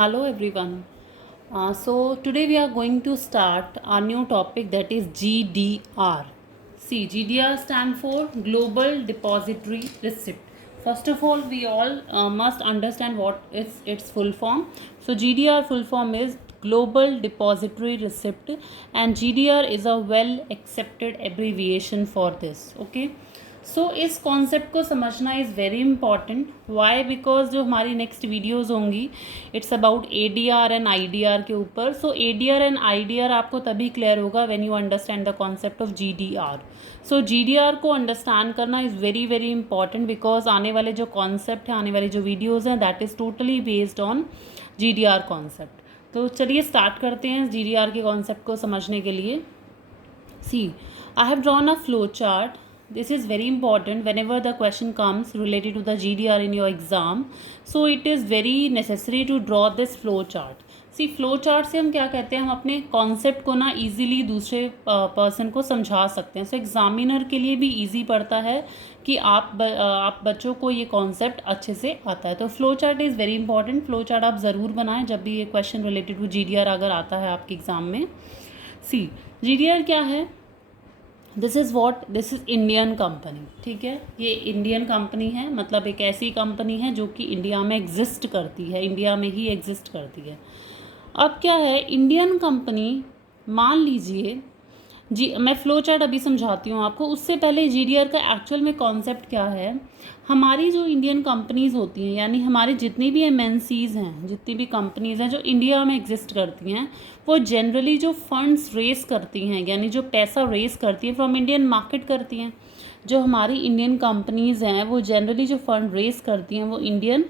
Hello everyone. So today we are going to start our new topic, that is GDR. See, GDR stand for Global Depository Receipt. First of all, we all must understand what is its full form. So GDR full form is Global Depository Receipt, and GDR is a well accepted abbreviation for this. Okay. सो इस concept को समझना is very important. Why? Because जो हमारी next videos होंगी it's about ADR and IDR के ऊपर. सो ADR and IDR आपको तभी क्लियर होगा when you understand the concept of GDR. So GDR को अंडरस्टैंड करना is very very important, because आने वाले जो कॉन्सेप्ट हैं, आने वाली जो वीडियोज़ हैं, that is totally based on GDR concept. तो चलिए स्टार्ट करते हैं GDR के कॉन्सेप्ट को समझने के लिए. See, I have drawn a flow chart. This is very important whenever the question comes related to the GDR in your exam. So it is very necessary to draw this flow chart. See, flow chart से हम क्या कहते हैं, हम अपने concept को ना easily दूसरे person को समझा सकते हैं. So examiner के लिए भी easy पड़ता है कि आप बच्चों को ये concept अच्छे से आता है. तो flow chart is very important. flow chart आप ज़रूर बनाएं जब भी ये question related to GDR अगर आता है आपके एग्ज़ाम में. See, GDR क्या है? This is Indian company. ठीक है, ये इंडियन कंपनी है, मतलब एक ऐसी कंपनी है जो कि इंडिया में एग्जिस्ट करती है, इंडिया में ही एग्जिस्ट करती है. अब क्या है, इंडियन कंपनी, मान लीजिए जी, मैं फ्लो चार्ट अभी समझाती हूँ आपको. उससे पहले GDR का एक्चुअल में कॉन्सेप्ट क्या है. हमारी जो इंडियन कंपनीज़ होती हैं, यानी हमारी जितनी भी MNCs हैं, जितनी भी कंपनीज़ हैं जो इंडिया में एग्जिस्ट करती हैं, वो जनरली जो फंड्स रेस करती हैं, यानी जो पैसा रेस करती हैं फ्रॉम इंडियन मार्केट करती हैं. जो हमारी इंडियन कंपनीज़ हैं वो जनरली जो फंड रेस करती हैं वो इंडियन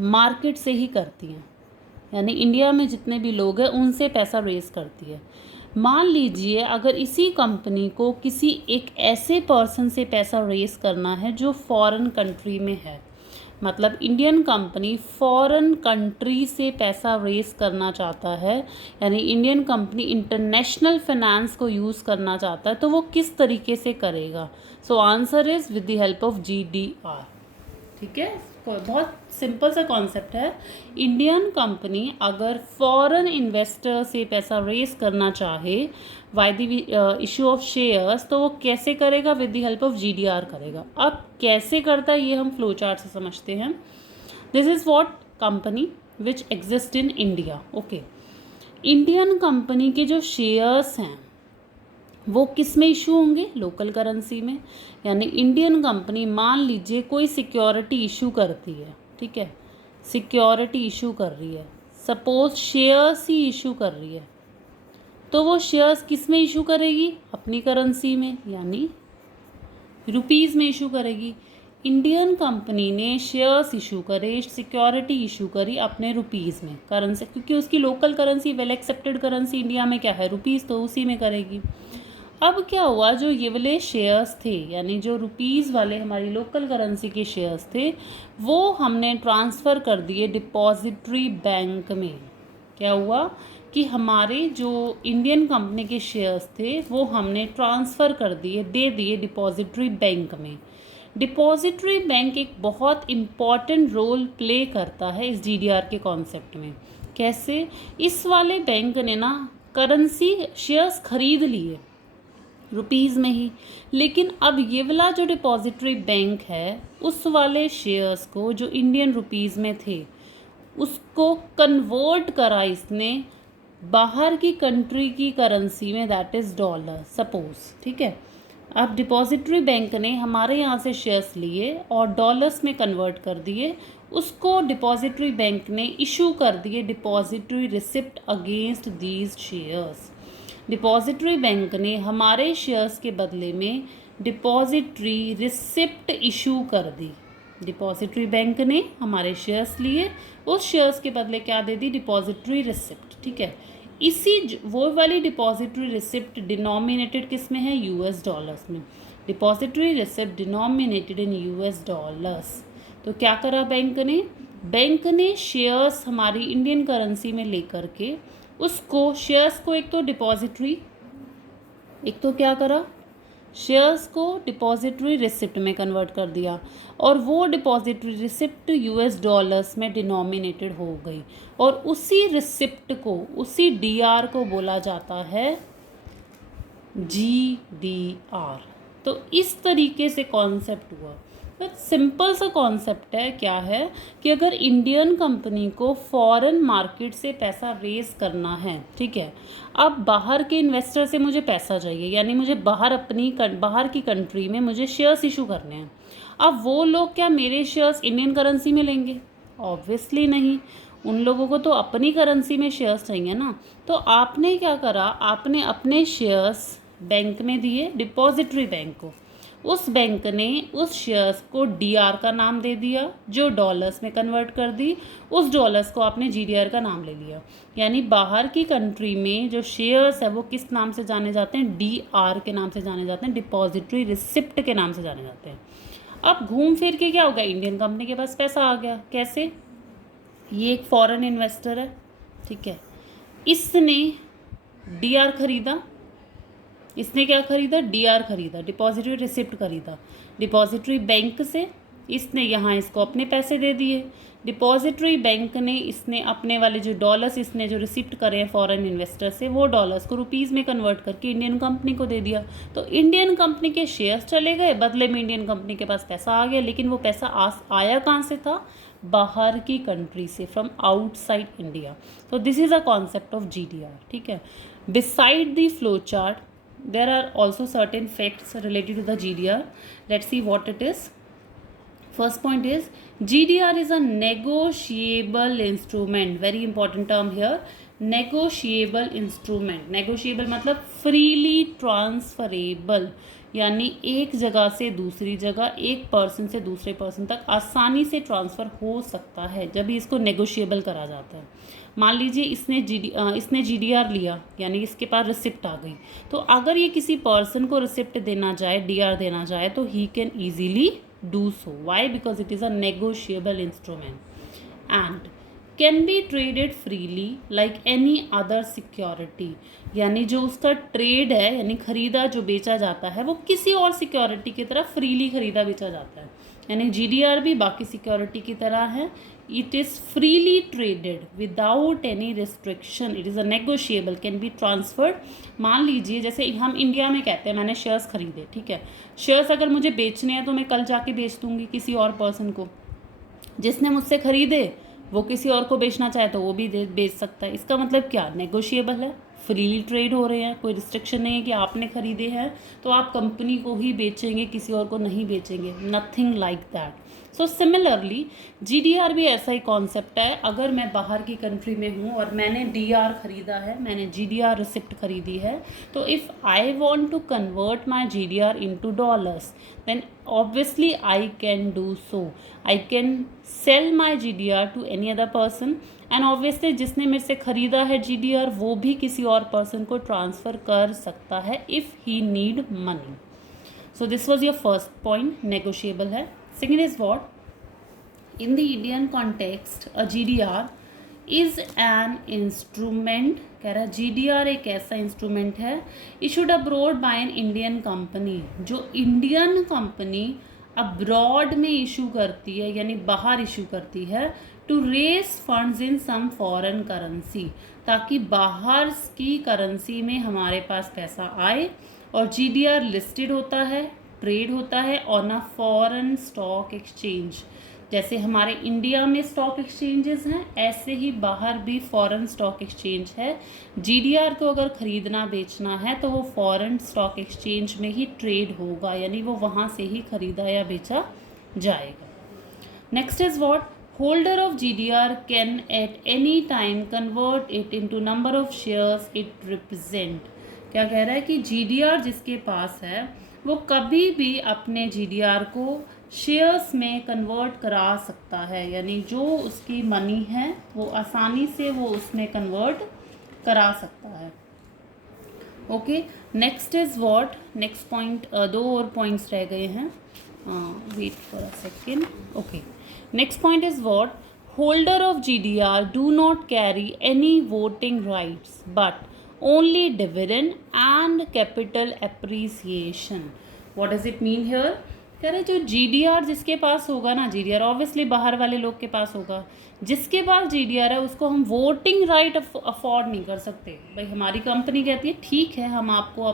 मार्केट से ही करती हैं, यानी इंडिया में जितने भी लोग हैं उनसे पैसा रेस करती है. मान लीजिए अगर इसी कंपनी को किसी एक ऐसे पर्सन से पैसा रेस करना है जो फॉरेन कंट्री में है, मतलब इंडियन कंपनी फॉरेन कंट्री से पैसा रेस करना चाहता है, यानी इंडियन कंपनी इंटरनेशनल फाइनेंस को यूज़ करना चाहता है, तो वो किस तरीके से करेगा. So answer is with the help of GDR. ठीक है, बहुत सिंपल सा कॉन्सेप्ट है. इंडियन कंपनी अगर फॉरेन इन्वेस्टर से पैसा रेस करना चाहे by the issue of shares, तो वो कैसे करेगा? With the help of GDR करेगा. अब कैसे करता है ये हम फ्लो चार्ट से समझते हैं. This is what company which exist in India. Okay, Indian company के जो शेयर्स हैं वो किस में इशू होंगे? लोकल करेंसी में. यानी इंडियन कंपनी मान लीजिए कोई सिक्योरिटी इशू करती है, ठीक है, सिक्योरिटी इशू कर रही है, सपोज शेयर्स ही इशू कर रही है, तो वो शेयर्स किस में इशू करेगी? अपनी करेंसी में, यानी रुपीज़ में इशू करेगी. इंडियन कंपनी ने शेयर्स इशू करे, सिक्योरिटी इशू करी अपने रुपीज़ में, करेंसी, क्योंकि उसकी local currency, well accepted currency India में क्या है? रुपीज़, तो उसी में करेगी. अब क्या हुआ, जो ये वाले शेयर्स थे, यानी जो रुपीज़ वाले हमारी लोकल करेंसी के शेयर्स थे, वो हमने ट्रांसफ़र कर दिए डिपॉजिटरी बैंक में. क्या हुआ कि हमारे जो इंडियन कंपनी के शेयर्स थे वो हमने ट्रांसफ़र कर दिए, दे दिए डिपॉजिटरी बैंक में. डिपॉजिटरी बैंक एक बहुत इम्पॉर्टेंट रोल प्ले करता है इस GDR के कॉन्सेप्ट में. कैसे? इस वाले बैंक ने ना करेंसी शेयर्स खरीद लिए रुपीज़ में ही, लेकिन अब ये वाला जो डिपॉजिटरी बैंक है उस वाले शेयर्स को जो इंडियन रुपीज़ में थे उसको कन्वर्ट करा इसने बाहर की कंट्री की करेंसी में, दैट इज़ डॉलर, सपोज. ठीक है, अब डिपॉजिटरी बैंक ने हमारे यहाँ से शेयर्स लिए और डॉलर्स में कन्वर्ट कर दिए. उसको डिपॉजिटरी बैंक ने इशू कर दिए depository receipt against these shares. Depository bank ने हमारे शेयर्स के बदले में डिपॉजिटरी रिसिप्ट इशू कर दी. डिपॉजिटरी बैंक ने हमारे शेयर्स लिए, उस शेयर्स के बदले क्या दे दी? Depository receipt. ठीक है, इसी वो वाली डिपॉजिटरी रिसिप्ट डिनोमिनेटेड किस में है? US डॉलर्स में. Depository receipt denominated in US dollars. तो क्या करा बैंक ने? बैंक ने शेयर्स हमारी इंडियन करेंसी में लेकर के उसको शेयर्स को एक तो डिपॉजिटरी, एक तो क्या करा, शेयर्स को डिपॉजिटरी रिसिप्ट में कन्वर्ट कर दिया और वो डिपॉजिटरी रिसिप्ट यूएस डॉलर्स में डिनोमिनेटेड हो गई और उसी रिसिप्ट को, उसी डीआर को बोला जाता है जीडीआर। तो इस तरीके से कॉन्सेप्ट हुआ। तो सिंपल सा कॉन्सेप्ट है, क्या है कि अगर इंडियन कंपनी को फॉरेन मार्केट से पैसा रेज करना है, ठीक है, अब बाहर के इन्वेस्टर से मुझे पैसा चाहिए, यानी मुझे बाहर की कंट्री में मुझे शेयर्स इशू करने हैं। अब वो लोग क्या मेरे शेयर्स इंडियन करेंसी में लेंगे? ऑब्वियसली नहीं, उन लोगों को तो अपनी करेंसी में शेयर्स चाहिए ना। तो आपने क्या करा, आपने अपने शेयर्स बैंक में दिए, डिपॉजिटरी बैंक को। उस बैंक ने उस शेयर्स को डीआर का नाम दे दिया, जो डॉलर्स में कन्वर्ट कर दी। उस डॉलर्स को आपने जीडीआर का नाम ले लिया। यानी बाहर की कंट्री में जो शेयर्स है वो किस नाम से जाने जाते हैं? डीआर के नाम से जाने जाते हैं, डिपॉजिटरी रिसिप्ट के नाम से जाने जाते हैं। अब घूम फिर के क्या होगा, इंडियन कंपनी के पास पैसा आ गया। कैसे? ये एक फॉरेन इन्वेस्टर है, ठीक है, इसने डीआर खरीदा। इसने क्या खरीदा? डीआर खरीदा, डिपॉजिटरी रिसिप्ट खरीदा डिपॉजिटरी बैंक से। इसने यहाँ इसको अपने पैसे दे दिए। डिपॉजिटरी बैंक ने इसने अपने वाले जो डॉलर्स इसने जो रिसिप्ट करे हैं फॉरेन इन्वेस्टर से, वो डॉलर्स को रुपीज़ में कन्वर्ट करके इंडियन कंपनी को दे दिया। तो इंडियन कंपनी के शेयर्स चले गए, बदले में इंडियन कंपनी के पास पैसा आ गया। लेकिन वो पैसा आया कहाँ से था? बाहर की कंट्री से, फ्रॉम आउटसाइड इंडिया। तो this is a concept of GDR, ठीक है। Beside the flow chart there are also certain facts related to the GDR. Let's see what it is. First point is GDR is a negotiable instrument. Very important term here. Negotiable instrument. Negotiable मतलब freely transferable, यानी एक जगह से दूसरी जगह, एक person से दूसरे पर्सन तक आसानी से ट्रांसफ़र हो सकता है जब भी इसको नेगोशिएबल करा जाता है। मान लीजिए इसने जीडीआर लिया, यानी इसके पास रिसिप्ट आ गई। तो अगर ये किसी पर्सन को रिसिप्ट देना चाहे, डीआर देना चाहे, तो he can easily do so. Why? Because it is a negotiable instrument and can be traded freely like any other security. यानी जो उसका ट्रेड है, यानी खरीदा जो बेचा जाता है, वो किसी और सिक्योरिटी की तरह फ्रीली खरीदा बेचा जाता है। यानी जीडीआर भी बाकी सिक्योरिटी की तरह है। It is freely traded without any restriction. It is a negotiable, can be transferred. मान लीजिए जैसे हम इंडिया में कहते हैं मैंने शेयर्स खरीदे, ठीक है, शेयर्स अगर मुझे बेचने हैं तो मैं कल जाके बेच दूंगी किसी और पर्सन को। जिसने मुझसे खरीदे वो किसी और को बेचना चाहे तो वो भी बेच सकता है। इसका मतलब क्या? नेगोशिएबल है, फ्रीली ट्रेड हो रहे हैं, कोई रिस्ट्रिक्शन नहीं है कि आपने खरीदे हैं तो आप कंपनी को ही बेचेंगे, किसी और को नहीं बेचेंगे। Nothing like that. So similarly GDR भी ऐसा ही कॉन्सेप्ट है। अगर मैं बाहर की कंट्री में हूँ और मैंने डीआर खरीदा है, मैंने जीडीआर रिसिप्ट खरीदी है, तो if I want to convert my GDR into dollars, then obviously I can do so. I can sell my GDR to any other person and obviously जिसने मेरे से ख़रीदा है GDR वो भी किसी और पर्सन को ट्रांसफ़र कर सकता है if he need money. So this was your first point, negotiable है. Second is what? In the Indian context, a GDR is an instrument, कह रहा है GDR एक ऐसा इंस्ट्रूमेंट है issued abroad by an Indian company, जो Indian company abroad में issue करती है, यानी बाहर इशू करती है, to raise funds in some foreign currency, ताकि बाहर की करेंसी में हमारे पास पैसा आए। और GDR लिस्टेड होता है, ट्रेड होता है on a foreign stock exchange. जैसे हमारे इंडिया में स्टॉक एक्सचेंजेस हैं, ऐसे ही बाहर भी फॉरेन स्टॉक एक्सचेंज है। जीडीआर को अगर ख़रीदना बेचना है तो वो फॉरेन स्टॉक एक्सचेंज में ही ट्रेड होगा, यानी वो वहाँ से ही ख़रीदा या बेचा जाएगा। Next is what? Holder of GDR can at any time convert it into number of shares it represent. क्या कह रहा है कि जीडीआर जिसके पास है वो कभी भी अपने जीडीआर को शेयर्स में कन्वर्ट करा सकता है, यानी जो उसकी मनी है वो आसानी से वो उसमें कन्वर्ट करा सकता है। Okay, next is what? Next point, दो और पॉइंट्स रह गए हैं, wait for a second. Okay, next point is what? Holder of GDR do not carry any voting rights but only dividend and capital appreciation. What does it mean here? कह रहे जो GDR जिसके पास होगा ना, GDR obviously बाहर वाले लोग के पास होगा, जिसके पास GDR है उसको हम वोटिंग राइट अफोर्ड नहीं कर सकते। भाई हमारी कंपनी कहती है ठीक है हम आपको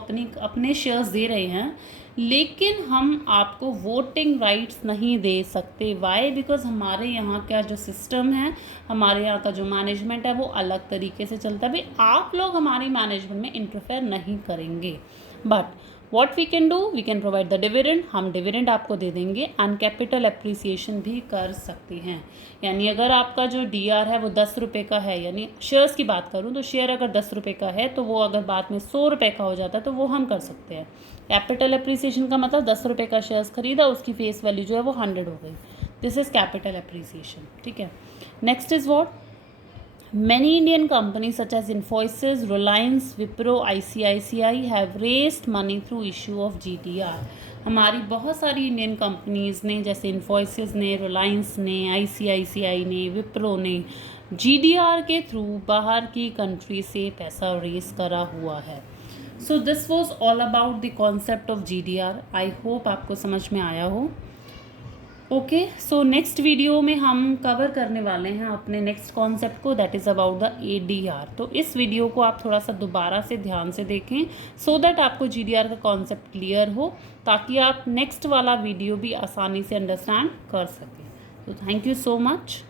अपने शेयर्स दे रहे हैं, लेकिन हम आपको वोटिंग राइट्स नहीं दे सकते। वाई? बिकॉज हमारे यहाँ का जो सिस्टम है, हमारे यहाँ का जो मैनेजमेंट है वो अलग तरीके से चलता है। भाई आप लोग हमारी मैनेजमेंट में इंटरफेयर नहीं करेंगे। But what we can do, we can provide the dividend, हम डिविडेंड आपको दे देंगे, एंड कैपिटल अप्रिसिएशन भी कर सकते हैं। यानी अगर आपका जो DR है वो 10 रुपये का है, यानी शेयर्स की बात करूँ तो शेयर अगर 10 रुपये का है तो वो अगर बाद में 100 रुपये का हो जाता है तो वो हम कर सकते हैं। कैपिटल अप्रिसिएशन का मतलब 10 रुपये का शेयर्स खरीदा, उसकी फेस वैल्यू जो है वो 100 हो गई। This is capital appreciation. ठीक है, next is what? Many Indian companies such as Infosys, Reliance, Wipro, ICICI have raised money through issue of GDR. हमारी बहुत सारी इंडियन कंपनीज़ ने, जैसे इन्फोसिस ने, रिलायंस ने, ICICI ने, विप्रो ने GDR के थ्रू बाहर की कंट्री से पैसा रेस करा हुआ है। So this was all about the concept of GDR। I hope आपको समझ में आया हो। ओके, सो नेक्स्ट वीडियो में हम कवर करने वाले हैं अपने नेक्स्ट कॉन्सेप्ट को, that is about the ADR। तो इस वीडियो को आप थोड़ा सा दोबारा से ध्यान से देखें सो दैट आपको GDR का कॉन्सेप्ट क्लियर हो, ताकि आप नेक्स्ट वाला वीडियो भी आसानी से अंडरस्टैंड कर सकें। तो थैंक यू सो मच।